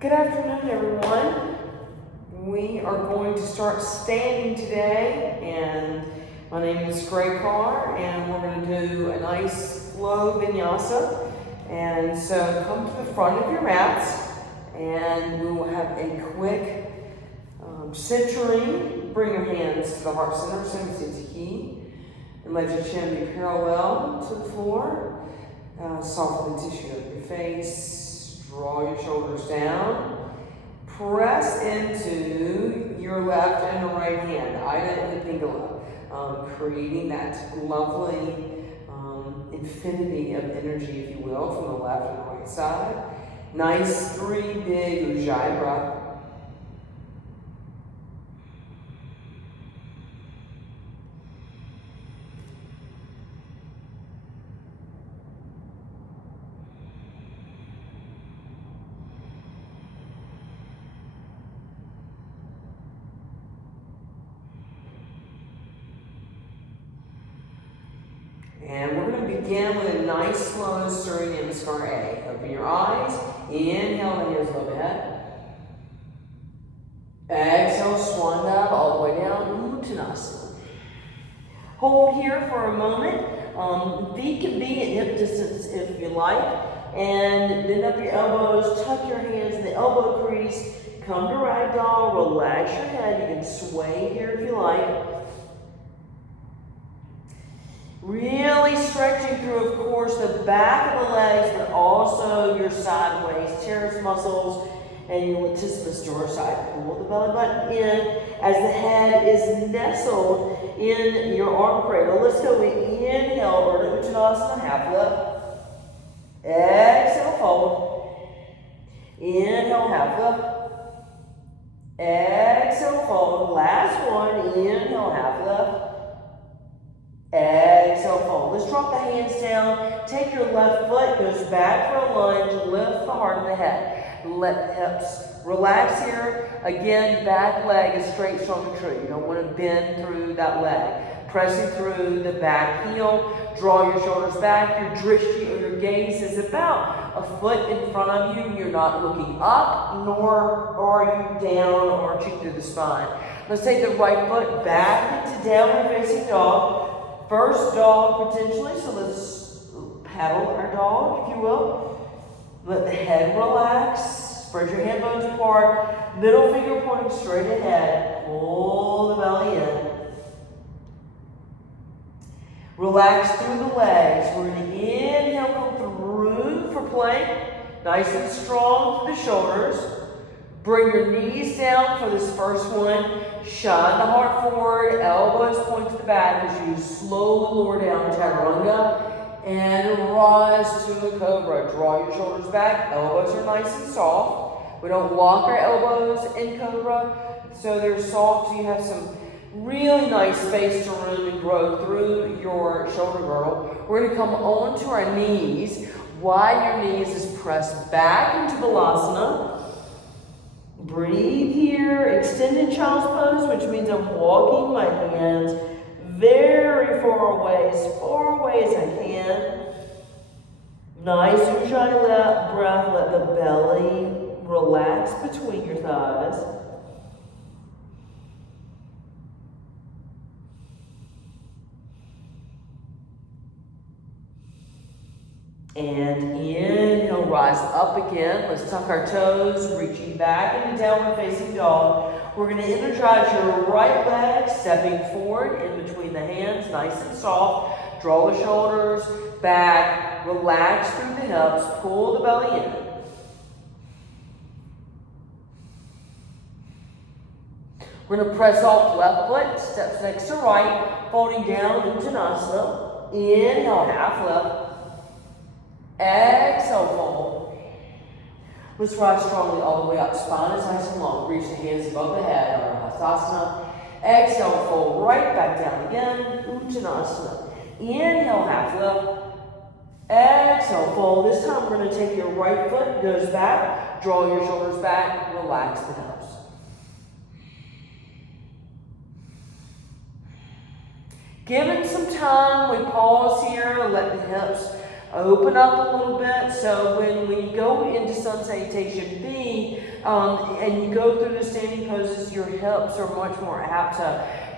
Good afternoon, everyone. We are going to start standing today, and my name is Gray Carr, and we're going to do a nice slow vinyasa. And so come to the front of your mats, and we will have a quick centering. Bring your hands to the heart center, Samsiti, and let your chin be parallel to the floor. Soften the tissue of your face. Draw your shoulders down. Press into your left and right hand, Ida and the Pingala, creating that lovely infinity of energy, if you will, from the left and the right side. Nice 3 big Ujjayi breath. And we're going to begin with a nice, slow Surya Namaskar A. Open your eyes. Inhale, the hands overhead. Exhale, swan dive all the way down. Uttanasana. Hold here for a moment. Feet can be at hip distance if you like. And bend up your elbows. Tuck your hands in the elbow crease. Come to ragdoll. Relax your head. You can sway here if you like. Really stretching through, of course, the back of the legs, but also your sideways teres muscles and your latissimus dorsi. Pull the belly button in as the head is nestled in your arm cradle. Let's go. Inhale, Urdhva Uttanasana, half lift. Exhale, fold. Inhale, half lift. Exhale, fold. Last one. Inhale, half lift. Exhale, fold. Let's drop the hands down. Take your left foot, goes back for a lunge. Lift the heart of the head. Let the hips relax here. Again, back leg is straight, strong, and true. You don't want to bend through that leg. Pressing through the back heel. Draw your shoulders back. Your drishti, or your gaze, is about a foot in front of you. You're not looking up, nor are you down or arching through the spine. Let's take the right foot back into downward facing dog. First dog potentially, so let's paddle our dog, if you will. Let the head relax. Spread your hand bones apart. Middle finger pointing straight ahead. Pull the belly in. Relax through the legs. We're going to inhale, come through for plank. Nice and strong through the shoulders. Bring your knees down for this first one. Shine the heart forward, elbows point to the back as you slowly lower down chaturanga and rise to a cobra. Draw your shoulders back, elbows are nice and soft. We don't lock our elbows in cobra, so they're soft, so you have some really nice space to room and grow through your shoulder girdle. We're going to come onto our knees. Widen your knees is press back into Balasana. Breathe here, extended child's pose, which means I'm walking my hands very far away as I can. Nice Ujjayi breath, let the belly relax between your thighs. And inhale, rise up again. Let's tuck our toes, reaching back into downward facing dog. We're going to energize your right leg, stepping forward in between the hands, nice and soft. Draw the shoulders back, relax through the hips, pull the belly in. We're going to press off left foot, steps next to right, folding down Uttanasana. Inhale, half lift. Exhale, fold. Let's rise strongly all the way up. Spine is nice and long. Reach the hands above the head, Ardha. Exhale, fold right back down again. Uttanasana. Inhale, half lift. Exhale, fold. This time we're going to take your right foot, goes back. Draw your shoulders back. Relax the hips. Give it some time. We pause here. Let the hips Open up a little bit, so when we go into Sun Salutation B, and you go through the standing poses, your hips are much more apt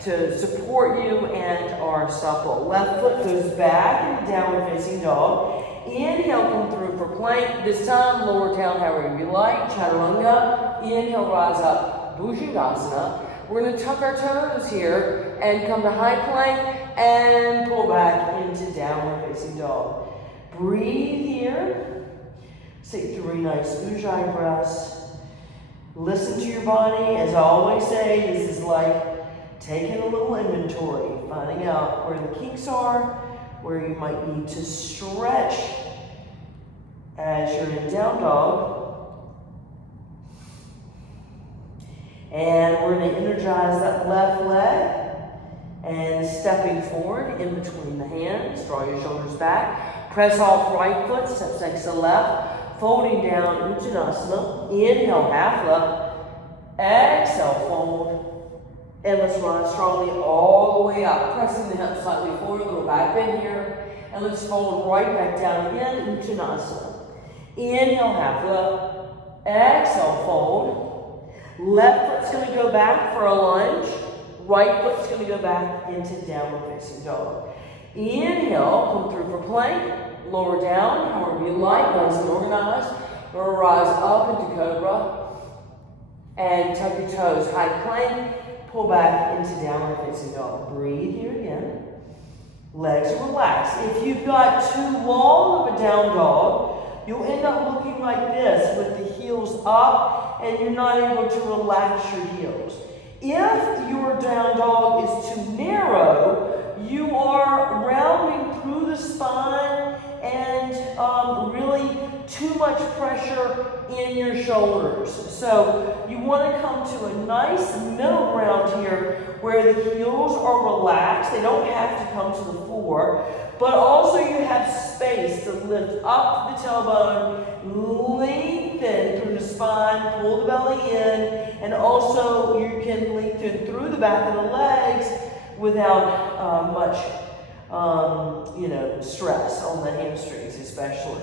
to support you and are supple. Left foot goes back in downward facing dog. Inhale, come through for plank. This time, lower down however you like. Chaturanga. Inhale, rise up. Bhujangasana. We're going to tuck our toes here and come to high plank and pull back into downward facing dog. Breathe here. Take 3 nice Ujjayi breaths. Listen to your body. As I always say, this is like taking a little inventory, finding out where the kinks are, where you might need to stretch as you're in down dog. And we're going to energize that left leg and stepping forward in between the hands. Draw your shoulders back. Press off right foot, steps next to left. Folding down, Uttanasana. Inhale, half lift. Exhale, fold. And let's rise strongly all the way up. Pressing the hips slightly forward, a little back bend here. And let's fold right back down again, Uttanasana. Inhale, half lift. Exhale, fold. Left foot's going to go back for a lunge. Right foot's going to go back into downward facing dog. Inhale, come through for plank. Lower down, however you like, nice and organized. Or rise up into cobra. And tuck your toes, high plank. Pull back into downward facing dog. Breathe here again. Legs relaxed. If you've got too long of a down dog, you'll end up looking like this with the heels up and you're not able to relax your heels. If your down dog is too narrow, you are rounding through the spine and really too much pressure in your shoulders. So you want to come to a nice middle ground here where the heels are relaxed. They don't have to come to the floor, but also you have space to lift up the tailbone, lengthen through the spine, pull the belly in, and also you can lengthen through the back of the legs without much stress on the hamstrings especially.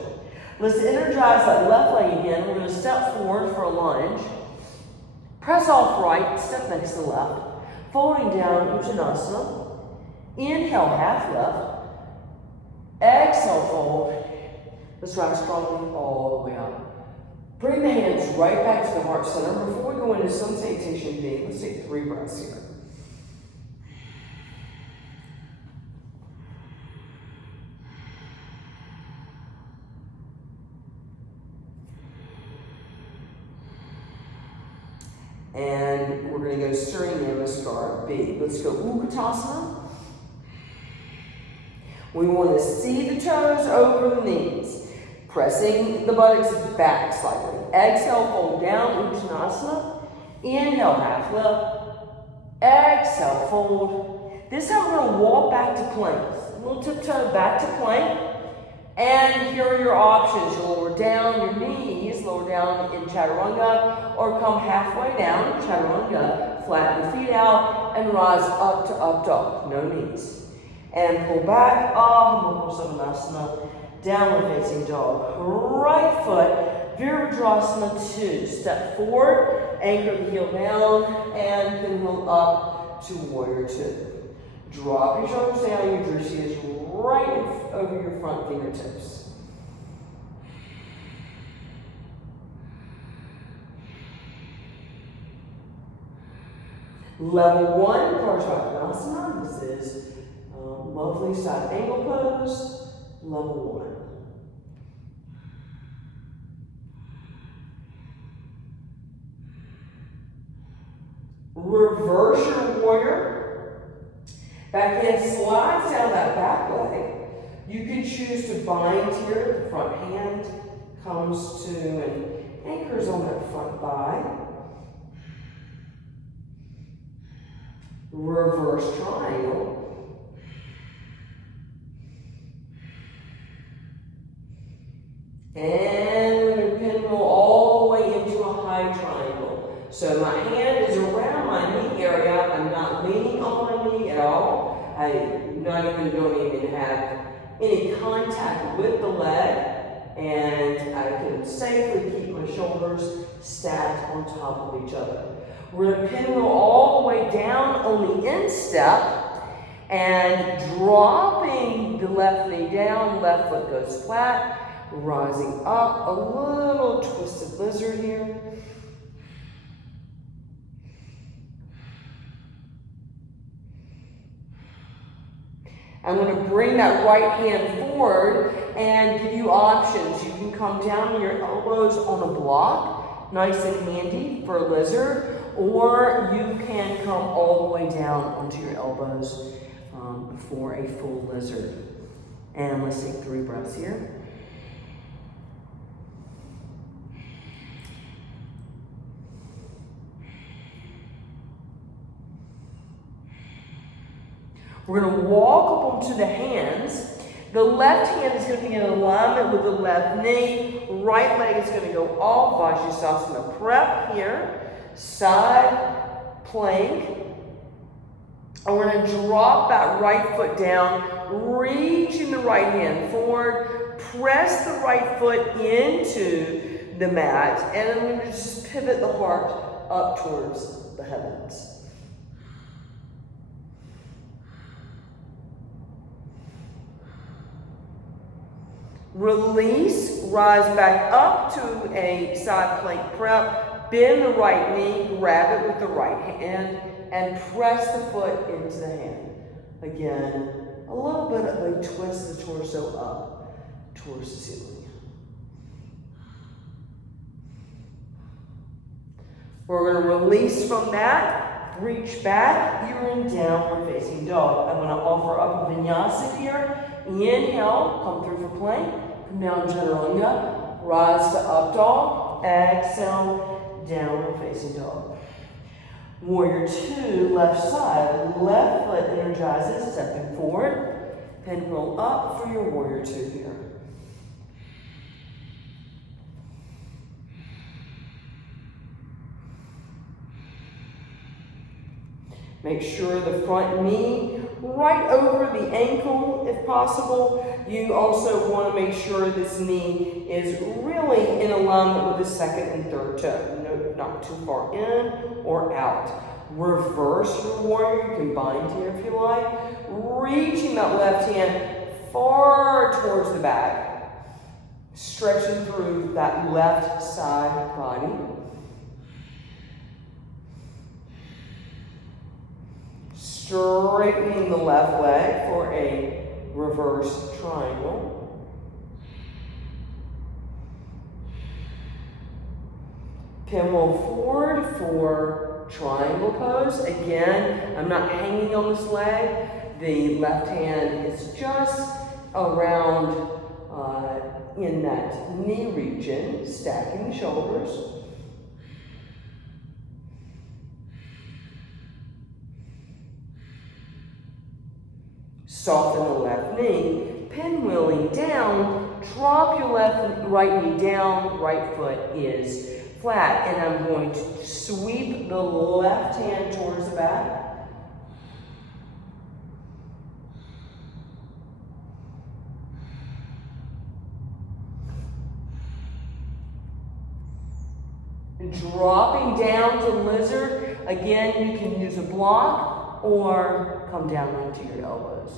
Let's energize that left leg again. We're going to step forward for a lunge. Press off right, step next to left. Folding down, Uttanasana. Inhale, half lift. Exhale, fold. Let's rise strongly all the way up. Bring the hands right back to the heart center. Before we go into Sun Salutation B, let's take 3 breaths here. And we're going to go Surya Namaskar B. Let's go Utkatasana. We want to see the toes over the knees. Pressing the buttocks back slightly. Exhale, fold down, Uttanasana. Inhale, half lift. Exhale, fold. This time we're going to walk back to plank. A little tiptoe back to plank. And here are your options. You lower down your knees, lower down in Chaturanga, or come halfway down, Chaturanga, flatten the feet out, and rise up to up dog, no knees. And pull back, Mukha downward facing dog. Right foot, Virabhadrasana 2. Step forward, anchor the heel down, and pinwheel up to warrior 2. Drop your shoulders down, your drishti is right over your front fingertips. Level 1, Parsvakonasana. This is lovely side angle pose. Level 1. Reverse your warrior. Back hand slides down that back leg. You can choose to bind here. The front hand comes to and anchors on that front thigh. Reverse triangle. And we're going to pinwheel all the way into a high triangle. So my hand is around my knee area. I'm not leaning on my knee at all. I don't even have any contact with the leg, and I can safely keep my shoulders stacked on top of each other. We're going to pinwheel all the way down on the instep, and dropping the left knee down, left foot goes flat, rising up, a little twisted lizard here. I'm going to bring that right hand forward and give you options. You can come down on your elbows on a block, nice and handy for a lizard, or you can come all the way down onto your elbows for a full lizard. And let's take 3 breaths here. We're going to walk up onto the hands. The left hand is going to be in alignment with the left knee. Right leg is going to go all Vajrasana prep here. Side plank. And we're going to drop that right foot down, reaching the right hand forward. Press the right foot into the mat. And I'm going to just pivot the heart up towards the heavens. Release, rise back up to a side plank prep, bend the right knee, grab it with the right hand, and press the foot into the hand. Again, a little bit of a twist the torso up towards the ceiling. We're going to release from that, reach back, you're in downward facing dog. I'm going to offer up a vinyasa here. Inhale, come through for plank. Come down, chaturanga. Rise to up dog. Exhale, downward facing dog. Warrior 2, left side. Left foot energizes, stepping forward. Pinwheel up for your warrior 2 here. Make sure the front knee right over the ankle if possible. You also want to make sure this knee is really in alignment with the second and third toe. No, not too far in or out. Reverse your warrior. You can bind here if you like. Reaching that left hand far towards the back. Stretching through that left side body. Straightening the left leg for a reverse triangle. Pinwheel forward for triangle pose. Again, I'm not hanging on this leg. The left hand is just around in that knee region, stacking the shoulders. Soften the left knee, pinwheeling down, drop your right knee down, right foot is flat. And I'm going to sweep the left hand towards the back. Dropping down to lizard. Again, you can use a block or come down onto your elbows.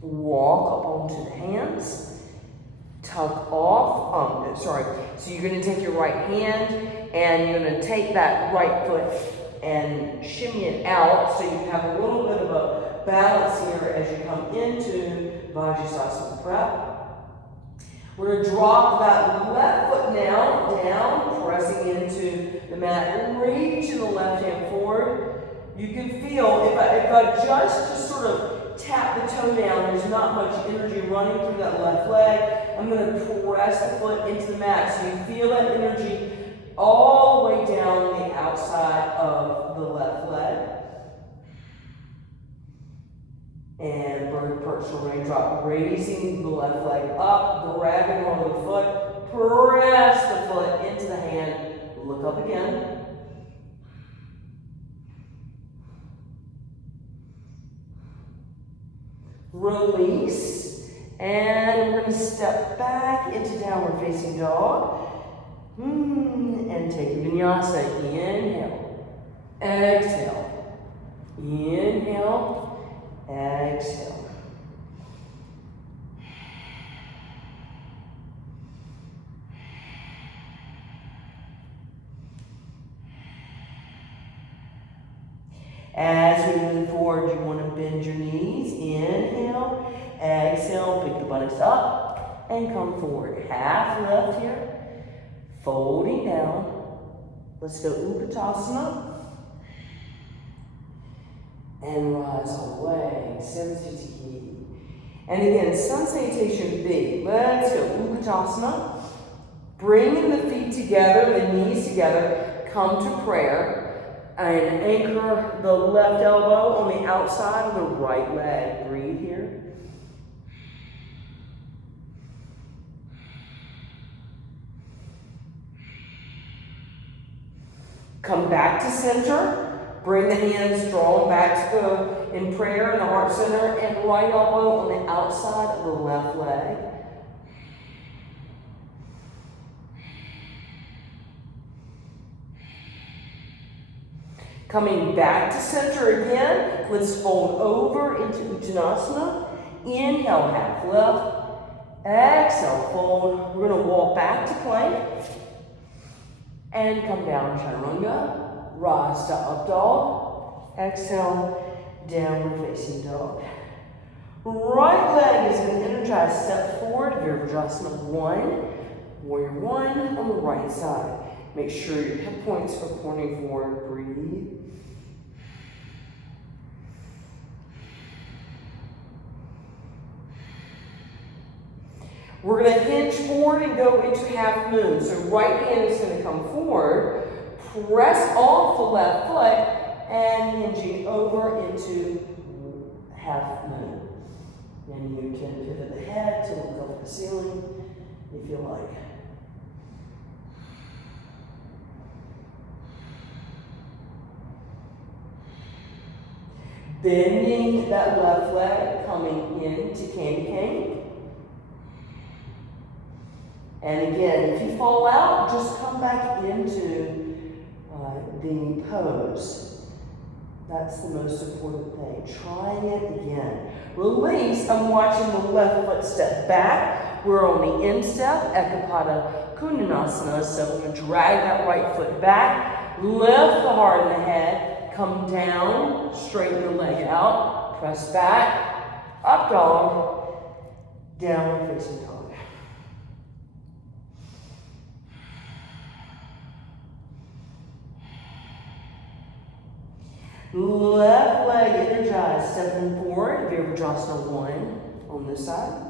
Walk up onto the hands. Tuck off. So you're going to take your right hand and you're going to take that right foot and shimmy it out so you have a little bit of a balance here as you come into Vajrasana prep. We're going to drop that left foot now down, pressing into the mat, reaching the left hand forward. You can feel, if I just sort of tap the toe down, there's not much energy running through that left leg. I'm going to press the foot into the mat so you feel that energy all the way down the outside of the left leg. And bird perch or raindrop, raising the left leg up, grabbing onto the foot, Press the foot into the hand. Look up again. Release. And we're going to step back into downward facing dog. And take a vinyasa. Inhale. Exhale. Inhale. Exhale. As we move forward, you want to bend your knees. Inhale, exhale, pick the buttocks up, and come forward. Half lift here, folding down. Let's go Utkatasana. And rise all the way, 750. And again, sun salutation big. Let's go Utkatasana. Bringing the feet together, the knees together, come to prayer. And anchor the left elbow on the outside of the right leg. Breathe here. Come back to center. Bring the hands drawn back to go in prayer in the heart center, and right elbow on the outside of the left leg. Coming back to center again, let's fold over into Uttanasana. Inhale, half lift. Exhale, fold. We're going to walk back to plank. And come down, chaturanga. Rise to up dog. Exhale, downward facing dog. Right leg is going to energize. Step forward, Virabhadrasana 1. Warrior 1 on the right side. Make sure your hip points are pointing forward. Breathe. We're going to hinge forward and go into half moon. So right hand is going to come forward. Press off the left foot and hinging over into half moon. And you can pivot the head to look up at the ceiling if you like. Bending that left leg, coming into candy cane. And again, if you fall out, just come back into the pose. That's the most important thing. Trying it again. Release. I'm watching the left foot step back. We're on the instep, Ekapada Kundalini. So we're going to drag that right foot back. Lift the heart and the head. Come down. Straighten the leg out. Press back. Up dog. Downward facing dog. Left leg energized, stepping forward, Virabhadrasana 1 on this side.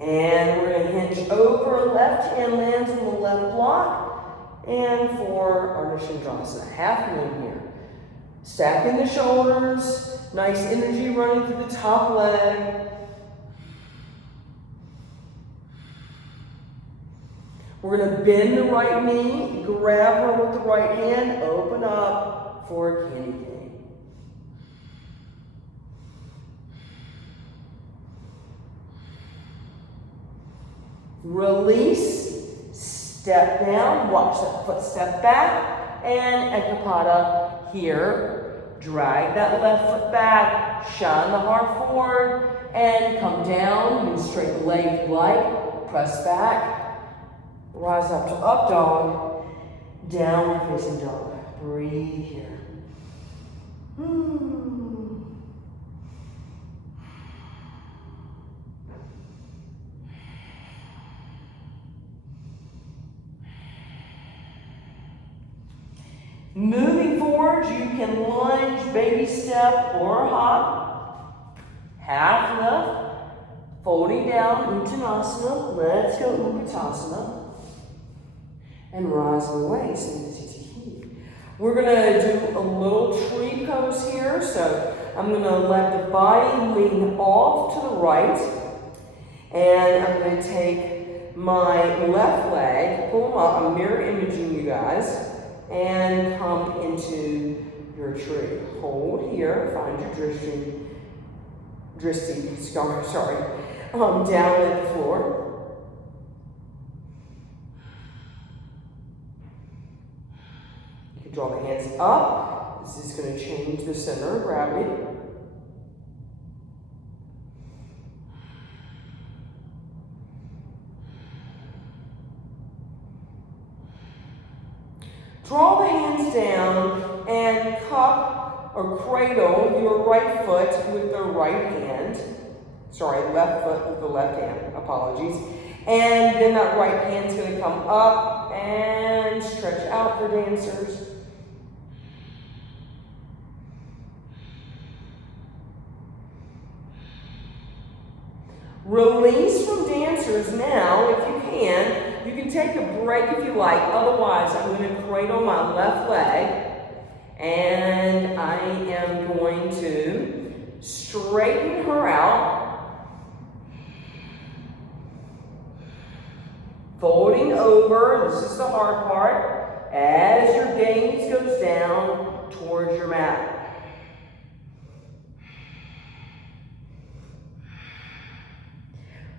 And we're going to hinge over, left hand lands on the left block, and for our Nishindrasana, half moon here. Stacking the shoulders, nice energy running through the top leg. We're going to bend the right knee, grab her with the right hand, open up for a candy cane. Release, step down, watch that foot step back, and Ekapada here. Drag that left foot back, shine the heart forward, and come down. You can straighten the leg if you like. Press back. Rise up to up dog. Downward facing dog. Breathe here. Moving forward, you can lunge, baby step, or hop. Half lift, folding down, Uttanasana. Let's go Utkatasana. and rising away. So we're going to do a little tree pose here. So I'm going to let the body lean off to the right. And I'm going to take my left leg, pull them up, I'm mirror imaging you guys, and come into your tree. Hold here, find your down at the floor. Draw the hands up. This is going to change the center of gravity. Draw the hands down and cup or cradle your right foot with the right hand. Sorry, left foot with the left hand. Apologies. And then that right hand's going to come up and stretch out for dancers. Release from dancers now, if you can. You can take a break if you like. Otherwise, I'm going to cradle my left leg. And I am going to straighten her out. Folding over, this is the hard part, as your gaze goes down towards your mat.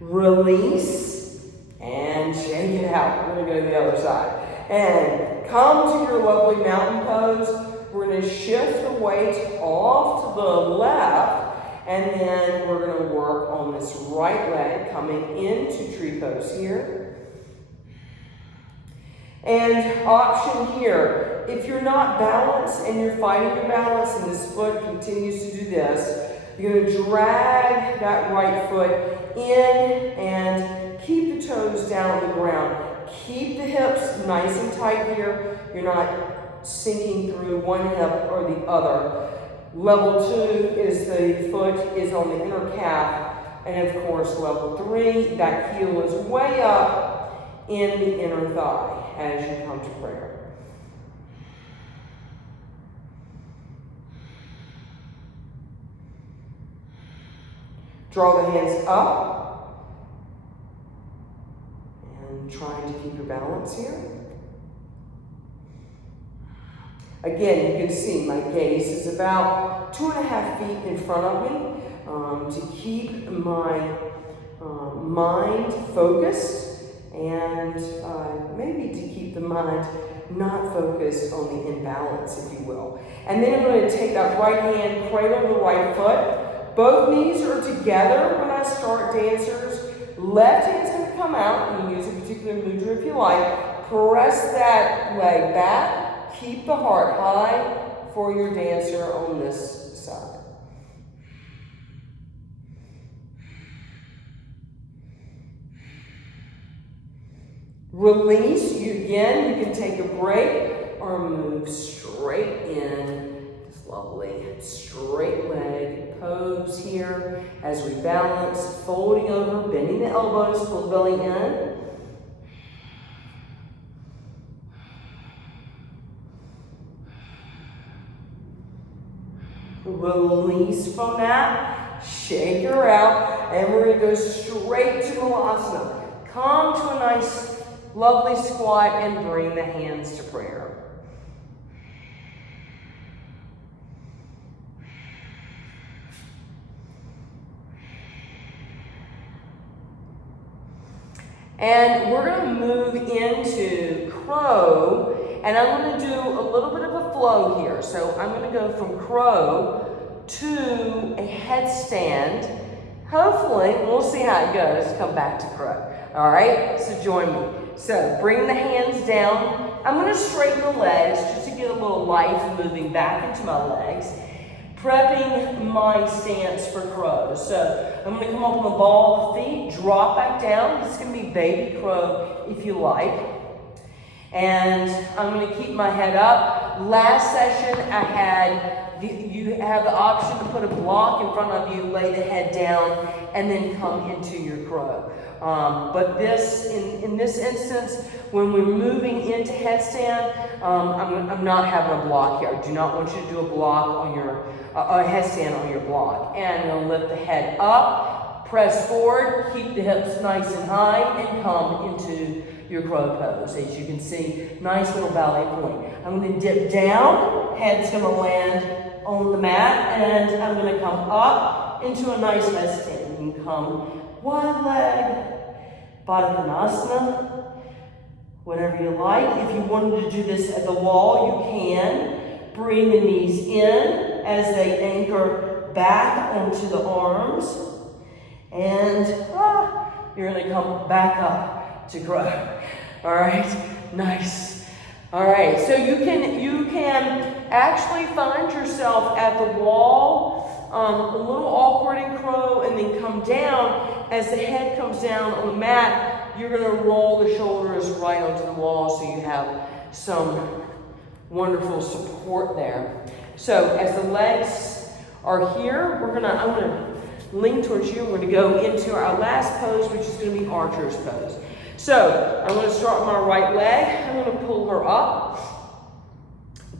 Release and shake it out. We're going to go to the other side. And come to your lovely mountain pose. We're going to shift the weight off to the left, and then we're going to work on this right leg coming into tree pose here. And option here, if you're not balanced and you're fighting your balance and this foot continues to do this, you're going to drag that right foot in and keep the toes down on the ground. Keep the hips nice and tight here. You're not sinking through one hip or the other. Level 2 is the foot is on the inner calf. And of course, level 3, that heel is way up in the inner thigh as you come to prayer. Draw the hands up and trying to keep your balance here. Again, you can see my gaze is about 2.5 feet in front of me to keep my mind focused and maybe to keep the mind not focused on the imbalance, if you will. And then I'm going to take that right hand, cradle the right foot. Both knees are together when I start, dancers. Left hand's going to come out. You can use a particular mudra if you like. Press that leg back. Keep the heart high for your dancer on this side. Release. You can take a break or move straight in. This lovely straight leg pose here as we balance, folding over, bending the elbows, pull the belly in. Release from that, shake her out, and we're going to go straight to Vinyasa. Come to a nice, lovely squat and bring the hands to prayer. And we're going to move into crow, and I'm going to do a little bit of a flow here. So I'm going to go from crow to a headstand. Hopefully, we'll see how it goes, come back to crow. All right, so join me. So bring the hands down. I'm going to straighten the legs just to get a little life moving back into my legs. Prepping my stance for crow. So I'm going to come up on the ball of the feet, drop back down. This is going to be baby crow if you like. And I'm going to keep my head up. Last session you have the option to put a block in front of you, lay the head down, and then come into your crow. But this, in this instance, when we're moving into headstand, I'm not having a block here. I do not want you to do a block on your, a headstand on your block. And I'm going to lift the head up, press forward, keep the hips nice and high, and come into your crow pose. As you can see, nice little ballet point. I'm going to dip down, head's going to land on the mat, and I'm going to come up into a nice headstand. You can come wide leg, Baddha Konasana, whatever you like. If you wanted to do this at the wall, you can. Bring the knees in as they anchor back onto the arms. And you're going to come back up to crow. All right, nice. All right, so you can actually find yourself at the wall, a little awkward in crow, and then come down. As the head comes down on the mat, you're going to roll the shoulders right onto the wall so you have some wonderful support there. So as the legs are here, I'm going to lean towards you. We're going to go into our last pose, which is going to be archer's pose. So I'm going to start with my right leg. I'm going to pull her up,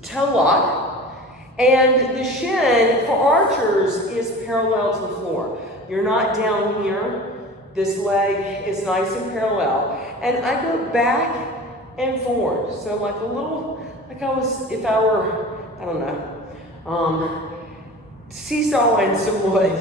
toe lock, and the shin for archers is parallel to the floor. You're not down here. This leg is nice and parallel. And I go back and forward. So like a little, like if I were, I don't know, seesawing some wood.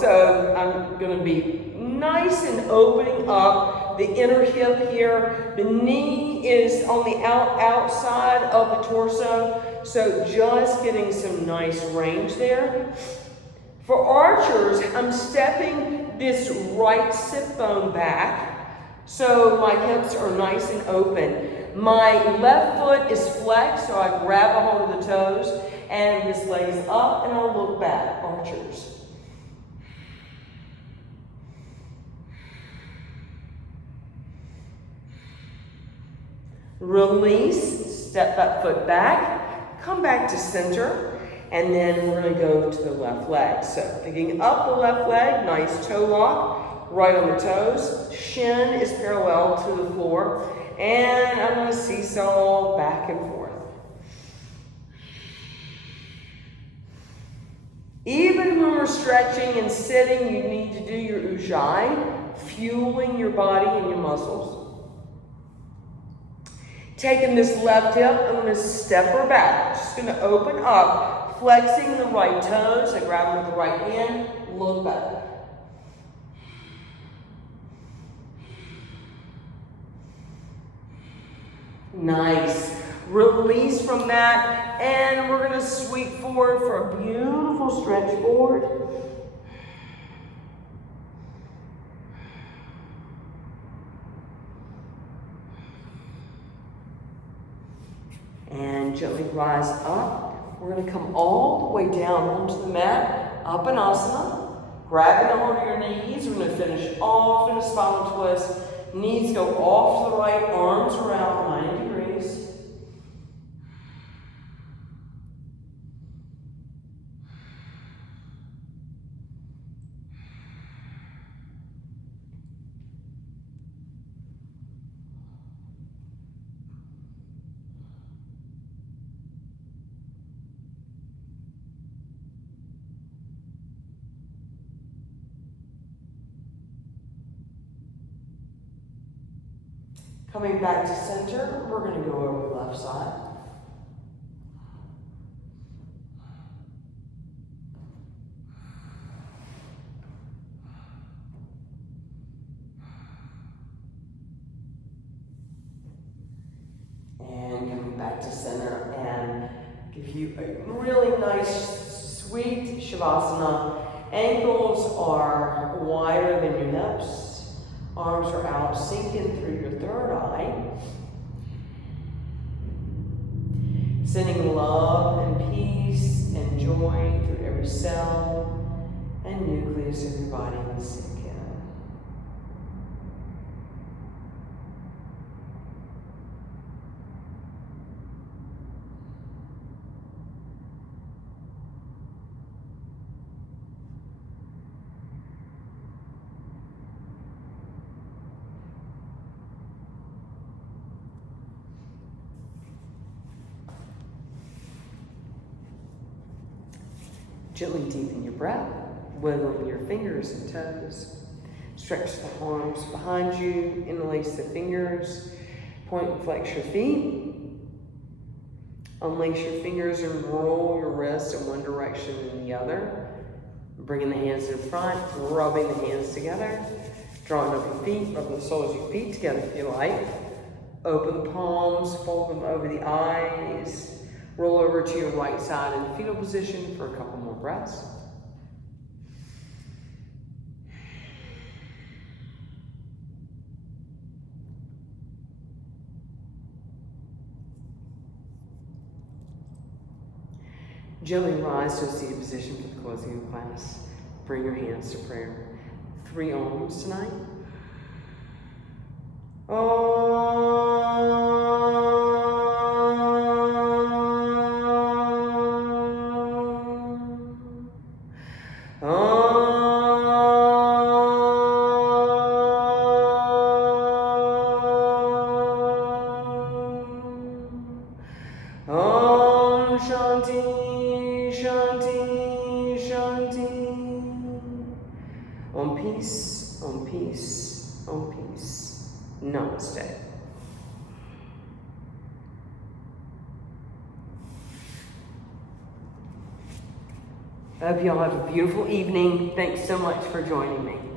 So I'm going to be nice and opening up the inner hip here. The knee is on the outside of the torso. So just getting some nice range there. For archers, I'm stepping this right sit bone back so my hips are nice and open. My left foot is flexed, so I grab a hold of the toes, and this leg is up, and I'll look back, archers. Release, step that foot back, come back to center. And then we're going to go to the left leg. So picking up the left leg, nice toe lock, right on the toes. Shin is parallel to the floor. And I'm going to seesaw back and forth. Even when we're stretching and sitting, you need to do your ujjayi, fueling your body and your muscles. Taking this left hip, I'm going to step her back. Just going to open up. Flexing the right toes, I grab them with the right hand, look back. Nice. Release from that, and we're going to sweep forward for a beautiful stretch forward. And gently rise up. We're going to come all the way down onto the mat, up in asana, grabbing a hold of your knees. We're going to finish off in a spinal twist. Knees go off to the right, arms around 90 degrees. Coming back to center, we're going to go over the left side. And coming back to center and give you a really nice, sweet Shavasana. Ankles are wider than your hips. Arms are out, sinking through your third eye. Sending love and peace and joy through every cell and nucleus of your body and sink in. Gently deepen your breath, wiggling your fingers and toes. Stretch the arms behind you, interlace the fingers, point and flex your feet. Unlace your fingers and roll your wrists in one direction and the other. Bringing the hands in front, rubbing the hands together. Drawing up your feet, rubbing the soles of your feet together if you like. Open the palms, fold them over the eyes. Roll over to your right side in fetal position for a couple more breaths. Gently rise to a seated position for the closing of class. Bring your hands to prayer. 3 Oms tonight. Om Shanti, Shanti, Shanti. Om peace, om peace, om peace. Namaste. I hope y'all have a beautiful evening. Thanks so much for joining me.